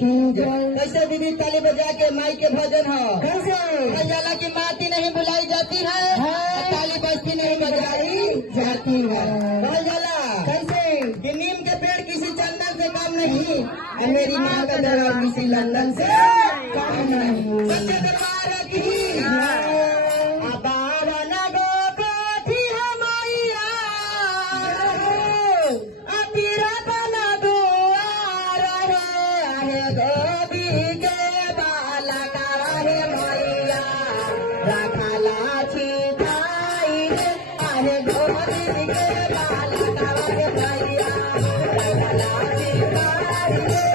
की कैसे दीदी ताली बजा के माई के भजन हो कैसे जाला की माती नहीं बुलाई जाती है ताली बजती नहीं बजाई जाती है जाला कैसे कि नीम के पेड़ किसी चंदन से कम नहीं और मेरी माँ का दरबार किसी लंदन से कम नहीं सच्चे दरबार की रखला छिपाई आहे गोदी के बाला का भैया रखला छिपाई